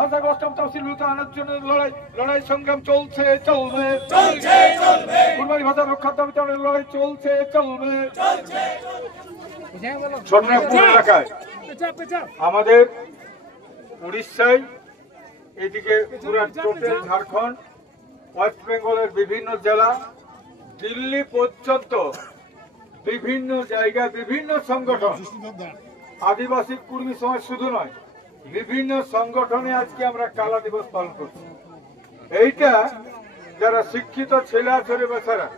ভাষাকে অষ্টম তফসিলভুক্ত আনার জন্য লড়াই সংগ্রাম চলছে, চলবে। কুরবানি ভাষা রক্ষার দাবিতে লড়াই চলছে, চলবে। চন্দ্রপুর এলাকায় আমাদের উড়িষ্যায়, এদিকে পুরা টোটাল ঝাড়খণ্ড, ওয়েস্ট বেঙ্গলের বিভিন্ন জেলা, দিল্লি পর্যন্ত বিভিন্ন জায়গায় বিভিন্ন সংগঠন, আদিবাসী কুর্মী সমাজ শুধু নয়, বিভিন্ন সংগঠনে আজকে আমরা কালা দিবস পালন করছি। এইটা যারা শিক্ষিত ছেলে ছেলে বেচারা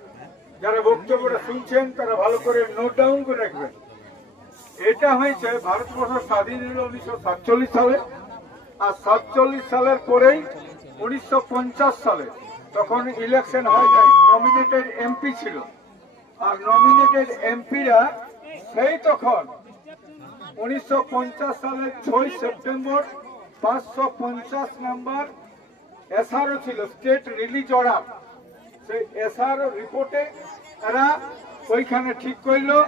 যারা বক্তব্যটা শুনছেন তারা ভালো করে নোট ডাউন করে রাখবেন। এটা হয়েছে ভারতবর্ষ স্বাধীন হল 1947 সালে, আর 47 সালের পরেই 1950 সালে তখন ইলেকশন হয়, নমিনেটেড এমপি ছিল। আর নমিনেটেড এমপিরা সেই তখন 1950 সালের 6 সেপ্টেম্বর 550 নম্বর এসআরও ছিল, স্টেট রিলিজ অর্ডার। সেই এসআরও রিপোর্টে এরা ওইখানে ঠিক করলো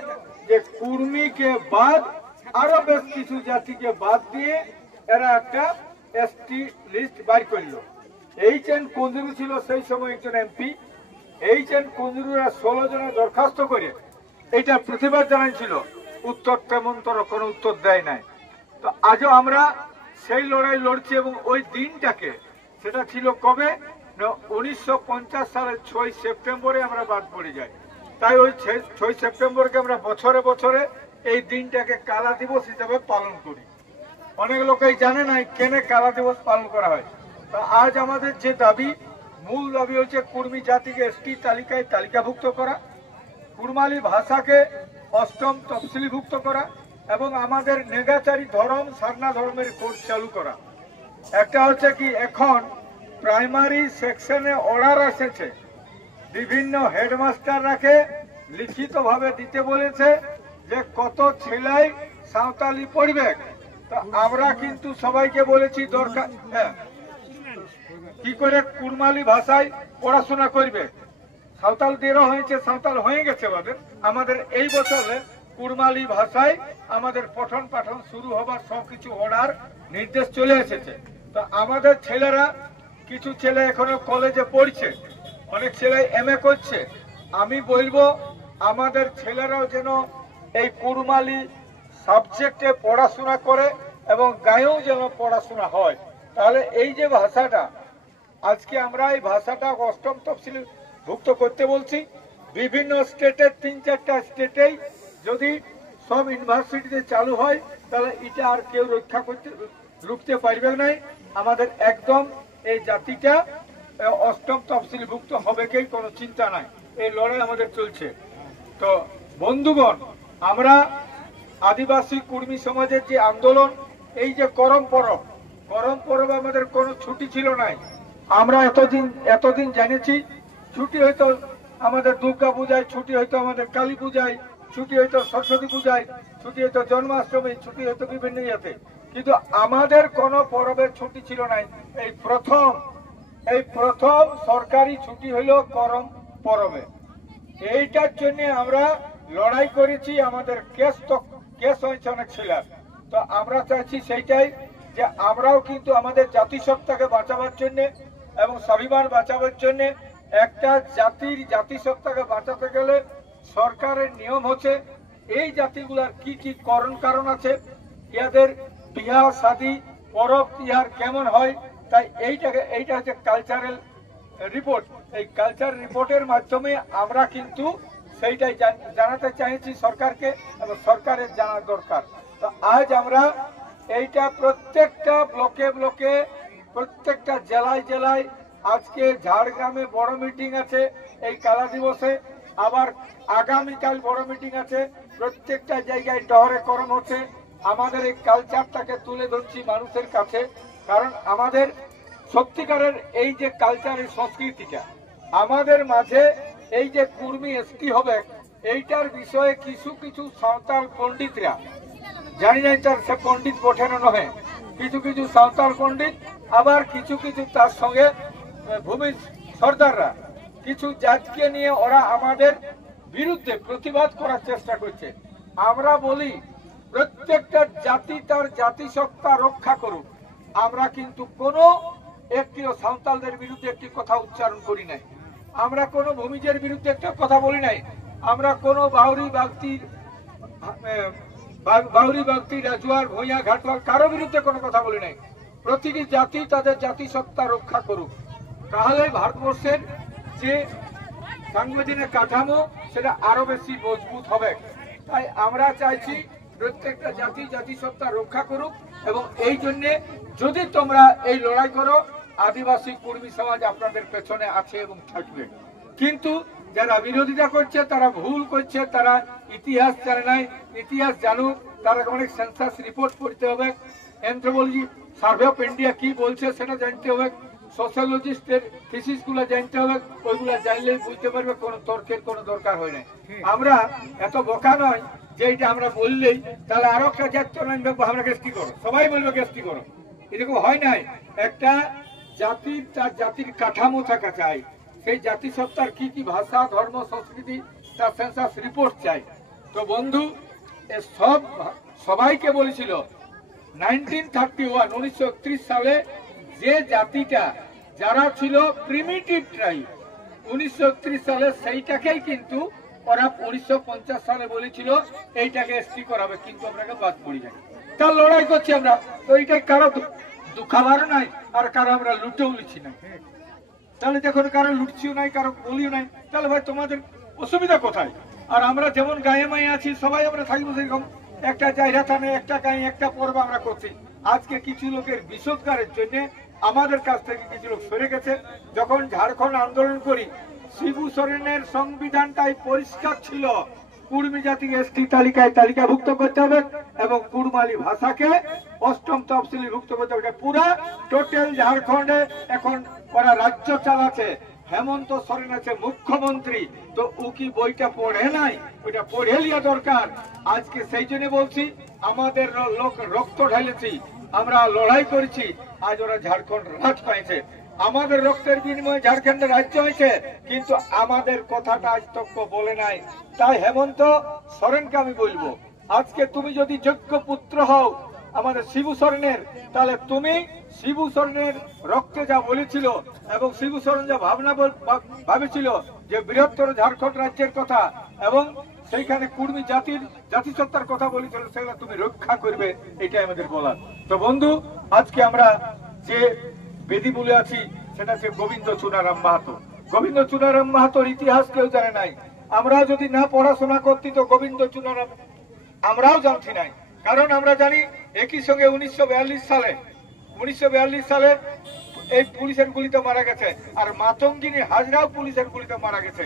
যে কুর্মীকে বাদ আরো বেশ কিছু জাতিকে বাদ দিয়ে এরা একটা এসটি লিস্ট বার করলো। এইচ এন কুঞ্জরু ছিল সেই সময় একজন এমপি। এইচ এন কুঞ্জরুরা 16 জনের দরখাস্ত করে এইটা প্রতিবাদ জানাইছিল, উত্তর তেমন কোনো উত্তর দেয় নাই। তো আজও আমরা সেই লড়াই লড়ছি এবং ওই দিনটাকে, সেটা ছিল কবে, 1950 সালের 6 সেপ্টেম্বরে আমরা বাদ পড়ে যাই। তাই ওই 6 সেপ্টেম্বরকে আমরা বছরে বছরে এই দিনটাকে কালা দিবস হিসাবে পালন করি। অনেক লোকেই জানে না কেন কালা দিবস পালন করা হয়। তা আজ আমাদের যে দাবি, মূল দাবি হচ্ছে কুর্মী জাতিকে এসটি তালিকায় তালিকাভুক্ত করা, কুরমালি ভাষাকে অষ্টম তফসিলিভুক্ত করা এবং আমাদের নেগাচারী ধর্ম সারনা ধর্মের কোর্স চালু করা। একটা হচ্ছে কি, এখন প্রাইমারি সেকশনে অর্ডার এসেছে, বিভিন্ন হেডমাস্টাররাকে লিখিতভাবে দিতে বলেছে যে কত ছেলেই সাঁওতালি পড়বে। তা আমরা কিন্তু সবাইকে বলেছি দরকার কি করে কুরমালি ভাষায় পড়াশোনা করবে। সাঁওতাল দেরও হয়েছে, সাঁওতাল হয়ে গেছে আমাদের এই বছরে কুরমালি ভাষায় আমাদের পঠন পাঠন শুরু হবার সবকিছু অর্ডার নির্দেশ চলে এসেছে। তো আমাদের ছেলেরা, কিছু ছেলে এখনো কলেজে পড়ছে, অনেক ছেলে এমএ করছে। আমি বলবো আমাদের ছেলেরাও যেন এই কুরমালি সাবজেক্টে পড়াশোনা করে এবং গায়েও যেন পড়াশোনা হয়। তাহলে এই যে ভাষাটা, আজকে আমরা এই ভাষাটা অষ্টম তফসিল ভুক্ত করতে বলছি। বিভিন্ন স্টেটের 3-4টা স্টেটেই যদি সব ইউনিভার্সিটিতে চালু হয় তাহলে এটা আর কেউ রুখতে পারবে না। আমাদের একদম এই জাতিটা অষ্টম তফসিলভুক্ত হবে কি কোনো চিন্তা নাই, এই লড়াই আমাদের চলছে। তো বন্ধুগণ, আমরা আদিবাসী কুর্মী সমাজের যে আন্দোলন, এই যে করম পরব আমাদের কোনো ছুটি ছিল নাই। আমরা এতদিন জেনেছি ছুটি হয়তো আমাদের দুর্গা পূজায়, ছুটি হয়তো আমাদের কালী পূজায়, ছুটি হয়তো সরস্বতী পূজায়, ছুটি হয়তো জন্মাষ্টমী, ছুটি হয়তো বিভিন্ন ইয়েতে, কিন্তু আমাদের কোনো পরবের ছুটি ছিল নাই। এই প্রথম সরকারি ছুটি হলো করম পরবে। এইটার জন্য আমরা লড়াই করেছি, আমাদের কেস হয়েছে অনেক ছেলের। তো আমরা চাইছি সেইটাই যে আমরাও কিন্তু আমাদের জাতিসত্তাকে বাঁচাবার জন্য এবং স্বাভিমান বাঁচাবার জন্য, একটা জাতিসত্তাকে বাঁচাতে গেলে সরকারের নিয়ম হচ্ছে এই জাতিগুলার কি কি কারণ আছে, এদের বিয়া শাদী পরব তিহার কেমন হয়। তাই এইটা হচ্ছে কালচারাল রিপোর্ট। এই কালচার রিপোর্টের মাধ্যমে আমরা কিন্তু সেইটাই জানাতে চাইছি সরকারকে এবং সরকারের জানা দরকার। তো আজ আমরা এইটা প্রত্যেকটা ব্লকে প্রত্যেকটা জেলায় আজকে ঝাড়গ্রামে বড় মিটিং আছে এই কালা দিবসে, আবার আগামীকাল বড় মিটিং আছে, প্রত্যেকটা জায়গায় ডহরে করম হচ্ছে। আমাদের এই কালচারটাকে তুলে ধরছি মানুষের কাছে, কারণ আমাদের সত্যিকারের এই যে কালচারের সংস্কৃতিটা আমাদের মাঝে, এই যে কুর্মী এসটি হবে, এইটার বিষয়ে কিছু সাঁওতাল পণ্ডিতরা, জানি না তার সে পণ্ডিত বঠেন নহে, কিছু সাঁওতাল পণ্ডিত, আবার কিছু তার সঙ্গে ভূমি সর্দাররা কিছু জাতকে নিয়ে ওরা আমাদের বিরুদ্ধে প্রতিবাদ করার চেষ্টা করছে। আমরা বলি প্রত্যেকটা জাতি তার জাতিসত্তা রক্ষা করুক, আমরা কিন্তু কোনো একটিও সাঁওতালদের বিরুদ্ধে একটি কথা উচ্চারণ করি নাই, আমরা কোনো ভূমিজের বিরুদ্ধে একটা কথা বলি নাই, আমরা কোনো বাউরি বাগতি রাজুয়ার ভূঁইয়া ঘাটওয়াল কারো বিরুদ্ধে কোনো কথা বলি নাই। প্রতিটি জাতি তাদের জাতিসত্তা রক্ষা করুক, তাহলে ভারতবর্ষের যে সাংবিধানিক কাঠামো সেটা আরো বেশি মজবুত হবে। তাই আমরা চাইছি প্রত্যেকটা জাতি জাতিসত্তা রক্ষা করুক, এবং এই জন্যে যদি তোমরা এই লড়াই করো, আদিবাসী কুর্মী সমাজ আপনাদের পেছনে আছে এবং থাকবে। কিন্তু যারা বিরোধিতা করছে তারা ভুল করছে, তারা ইতিহাস জানে নাই। ইতিহাস জানুক, তারা অনেক সেন্সাস রিপোর্ট পড়তে হবে, অ্যানথ্রোপোলজি সার্ভে অফ ইন্ডিয়া কি বলছে সেটা জানতে হবে, সোশ্যোলজিস্টের থিসিস গুলো জানতে হবে, ওইগুলো জানলেই বুঝতে পারবে, কোনো তর্কের কোনো দরকার হয় না। আমরা এত বোকা নয় যে এটা আমরা বললেই তাহলে আরো একটা জাতীয় আমরা গ্যাস্টি করো, সবাই বলবে গ্যাস্টি করো, এরকম হয় নাই। একটা জাতির তার জাতির কাঠামো থাকা চাই, সেই জাতিসত্তার কি কি ভাষা ধর্ম সংস্কৃতি তার সেন্সাস রিপোর্ট চাই। তো বন্ধু সব সবাইকে বলেছিল 1931 সালে যে জাতিটা যারা ছিল প্রিমিটিভ ট্রাইব 1931 সালে সেইটাকেই কিন্তু ওরা 1950 সালে বলেছিল এইটাকে এসটি করাবে, কিন্তু আপনাকে বাদ পড়ি যায়। তার লড়াই করছি আমরা, তো এইটাই কারো দুঃখাবার নাই আর কারো আমরা লুটেও লিছি না। তাহলে দেখুন কারো লুটছিও নাই, কারো বলিও নাই, তাহলে ভাই তোমাদের অসুবিধা কোথায়? আর আমরা যেমন গায়ে মায়ে আছি সবাই আমরা থাকবো সেরকম, একটা জায়গা থানে একটা গায়ে একটা পর্ব আমরা করছি। আজকে কিছু লোকের বিষোদ্গারের জন্য আমাদের কাছ থেকে কিছু লোক সরে গেছে। যখন ঝাড়খণ্ড আন্দোলন করি, শিবু সোরেনের সংবিধানটাই পরিষ্কার ছিল, কুর্মী জাতিকে এসটি তালিকায় তালিকাভুক্ত করতে হবে এবং কুড়মালি ভাষাকে অষ্টম তফসিলে ভুক্ত করতে হবে। পুরা টোটাল ঝাড়খণ্ডে এখন ওরা রাজ্য চালাচ্ছে, হেমন্ত সোরেন আছে মুখ্যমন্ত্রী, তো ও কি বইটা পড়ে নাই? ওইটা পড়ে লিয়া দরকার। আজকে সেই জন্য বলছি আমাদের লোক রক্ত ঢালেছি, আমরা লড়াই করেছি, আজ ওরা ঝাড়খণ্ড রাজ পাইছে। আমাদের রক্তের বিনিময়ে ঝাড়খণ্ডের রাজ্য হয়েছে, কিন্তু আমাদের কথাটা আজ তক বলে নাই। তাই হেমন্ত সোরেনকে আমি বলবো, আজকে তুমি যদি যোগ্য পুত্র হও আমাদের শিবু সোরেনের, তাহলে তুমি শিবু সোরেনের রক্তে যা বলেছিল এবং শিবু সোরেন যা ভাবেছিল যে বৃহত্তর ঝাড়খণ্ড রাজ্যের কথা এবং সেইখানে কুর্মী জাতির জাতিসত্তার কথা বলেছিল, সেগুলো তুমি রক্ষা করবে, এটাই আমাদের বলার। তো বন্ধু, আজকে আমরা যে বেদি বলে আছি সেটা হচ্ছে গোবিন্দ চুনারাম মাহাতো। গোবিন্দ চুনারাম মাহাতোর ইতিহাস কেউ জানে নাই। আমরা যদি না পড়াশোনা করতি তো গোবিন্দ চুনারাম আমরাও জানছি নাই। কারণ আমরা জানি একই সঙ্গে 1942 সালে এই পুলিশের গুলিতে মারা গেছে, আর মাতঙ্গিনী হাজরাও পুলিশের গুলিতে মারা গেছে।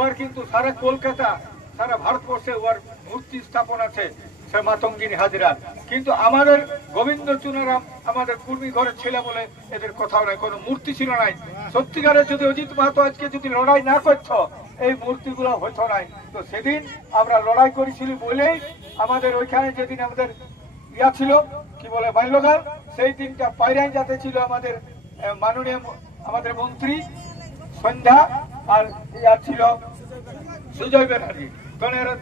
ওর কিন্তু সারা কলকাতা সারা ভারতবর্ষে ওর মূর্তি স্থাপন আছে সে মাতঙ্গিনী হাজরা। কিন্তু আমাদের গোবিন্দ চুনারাম আমাদের কুর্মী ঘরের ছেলে বলে এদের কোথাও নাই, কোনো মূর্তি ছিল নাই। সত্যিকারের যদি অজিত মাহাতো আজকে যদি লড়াই না করতো এই মূর্তিগুলো হতো নাই। তো সেদিন আমরা লড়াই করেছিলি বলেই আমাদের ওইখানে যেদিন আমাদের ইয়া ছিল কি বলে বাল্যকাল, সেই দিনটা পায়রাই যাতে ছিল আমাদের মাননীয় আমাদের মন্ত্রী সন্ধ্যা আর ইয়া ছিল সুজয় ব্যানার্জি।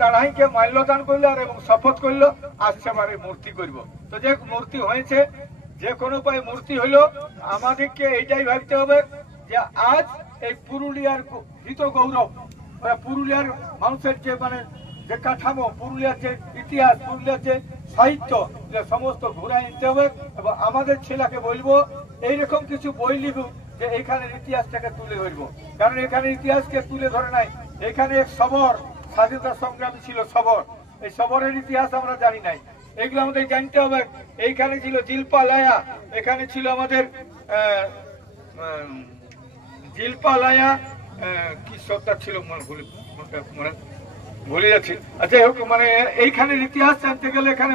দাঁড়াইকে মাল্যদান করলো আর এবং শপথ করলো আসছে আমার মূর্তি করব। তো যে মূর্তি হয়েছে, যে কোনো উপায়ে মূর্তি হইলো, আমাদেরকে এইটাই ভাবতে হবে যে আজ এই পুরুলিয়ার হিত গৌরব, পুরুলিয়ার মানুষের যে মানে যে কাঠামো, পুরুলিয়ার যে ইতিহাস, পুরুলিয়ার যে সাহিত্য, সমস্ত ঘুরাই নিতে হবে। এবং আমাদের ছেলেকে বলবো এইরকম কিছু বই লিখুক যে এখানের ইতিহাসটাকে তুলে ধরবো। কারণ এখানে ইতিহাসকে তুলে ধরে নাই। এখানে এক সবর স্বাধীনতা সংগ্রামী ছিল সবর, এই সবরের ইতিহাস আমরা জানি নাই, এগুলো আমাদের জানতে হবে। এইখানে ছিল জিলপা লায়া, এখানে ছিল আমাদের জিলপা লায়া কি সত্তা ছিল ভুলে যাচ্ছি। আচ্ছা হোক, মানে এইখানের ইতিহাস জানতে গেলে এখানে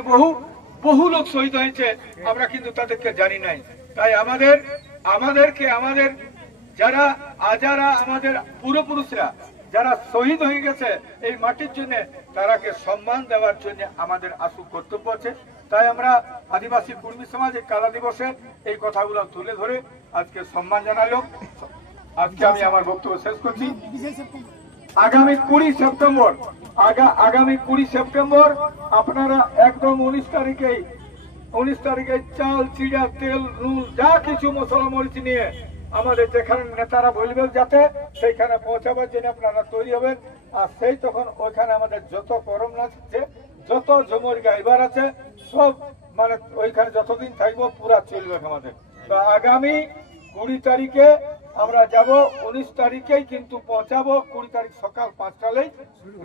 বহু লোক শহীদ হয়েছে, আমরা কিন্তু তাদেরকে জানি নাই। তাই আমাদেরকে আমাদের যারা আজারা আমাদের পূর্বপুরুষরা যারা শহীদ হয়ে গেছে এই মাটির জন্য, তারাকে সম্মান দেওয়ার জন্য আমাদের আসু কর্তব্য আছে। তাই আমরা আদিবাসী কুর্মী সমাজ এই কালা দিবসে এই কথাগুলো তুলে ধরে আজকে সম্মান জানালো। আজকে আমি আমার বক্তব্য শেষ করছি। আগামী 20 সেপ্টেম্বর আপনারা একদম 19 তারিখেই 19 তারিখে চাল, চিড়া, তেল, নুন যা কিছু মশলা মরিচ নিয়ে আমাদের যেখানে নেতারা বলবেন যাতে সেইখানে পৌঁছাবার জন্য আপনারা তৈরি হবেন। আর সেই তখন ওইখানে আমাদের যত করম নাচ আছে, যত ঝুমুর গাইবার আছে, সব মানে ওইখানে যতদিন থাকবো পুরা চলবে আমাদের। তো আগামী 20 তারিখে আমরা যাব, 19 তারিখেই কিন্তু পৌঁছাবো। 20 তারিখ সকাল 5টালেই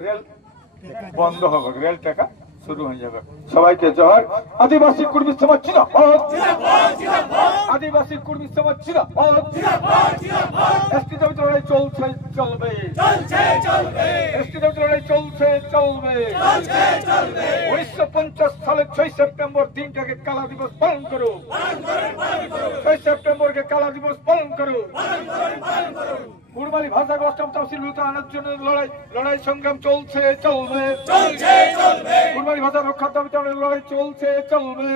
রেল বন্ধ হবে, রেল টাকা শুরু হয়ে যাবে। সবাইকে জোহার। আদিবাসী কুর্মী সমাজ জিন্দাবাদ, আদিবাসী কুর্মী সমাজ জিন্দাবাদ। এসটি দাবিতে লড়াই চলছে চলবে, এসটি দাবিতে লড়াই চলছে চলবে। 1950 সালের 6 সেপ্টেম্বর দিনটাকে কালা দিবস পালন করো, 6 সেপ্টেম্বরকে কালা দিবস পালন করো। কুড়মালি ভাষাকে অষ্টম তফসিল আনার জন্য লড়াই সংগ্রাম চলছে চলবে, কুড়মালি ভাষা রক্ষার দাবিতে লড়াই চলছে চলবে।